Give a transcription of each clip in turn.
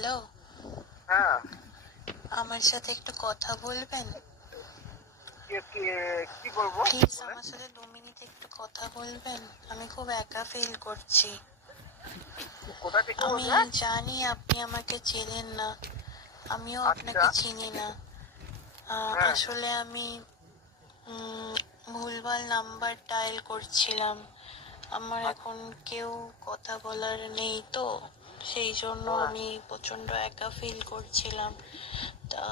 Hello, হ্যাঁ, আমার সাথে একটু কথা বলবেন? কি বলবো? প্লিজ আমার সাথে 2 মিনিট একটু কথা বলবেন। আমি খুব একা ফিল করছি। কোথা থেকে আমি বললেন? জানি আপনি আমাকে চেনেন না, আমিও আচ্ছা। আপনাকে চিনি না। হ্যাঁ। আসলে আমি ভুলভাল নাম্বার ডায়াল করছিলাম। আমার এখন কেউ কথা বলার নেই, তো সেই জন্য আমি প্রচন্ড একা ফিল করছিলাম। তা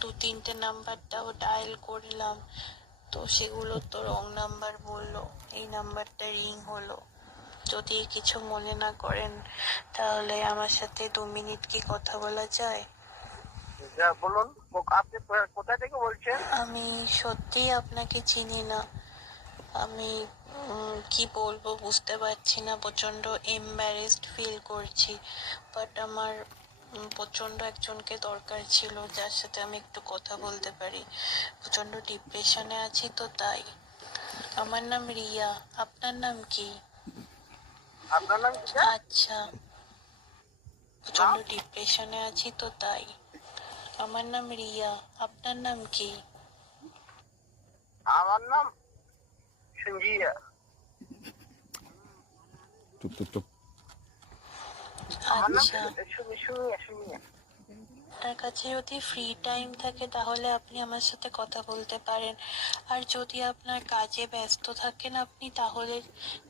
2-3টে নাম্বারটাও ডায়াল করলাম, তো সেগুলো তো রং নাম্বার বললো। এই নাম্বারটা রিং হলো। যদি কিছু মনে না করেন তাহলে আমার সাথে 2 মিনিট কি কথা বলা যায়? বলুন, আপনি কোথা থেকে বলছেন? আমি সত্যিই আপনাকে চিনি না। আমি কি বলবো বুঝতে পারছি না, প্রচন্ড এম্বারেসড ফিল করছি। বাট আমার প্রচন্ড একজনকে দরকার ছিল যার সাথে আমি একটু কথা বলতে পারি। প্রচন্ড ডিপ্রেশনে আছি, তো তাই। আমার নাম রিয়া, আপনার নাম কি? আপনার নাম কি? আচ্ছা, প্রচন্ড ডিপ্রেশনে আছি, তো তাই। আমার নাম রিয়া, আপনার নাম কি? আমার নাম সঞ্জিয়া। আমার নাম আচ্ছা, সুমিয়া। আপনার কাছে যদি ফ্রি টাইম থাকে তাহলে আপনি আমার সাথে কথা বলতে পারেন। আর যদি আপনার কাজে ব্যস্ত থাকেন আপনি, তাহলে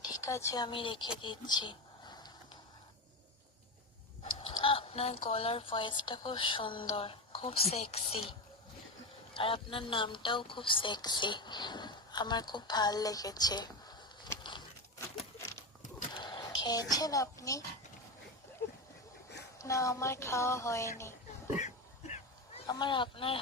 ঠিক আছে, আমি রেখে দিচ্ছি। আপনার গলার ভয়েসটা খুব সুন্দর, খুব সেক্সি। আর আপনার নামটাও খুব সেক্সি। আমার খুব ভাল লেগেছে। খেয়েছেন আপনি? না, আমার খাওয়া হয়নি। আমার আপনার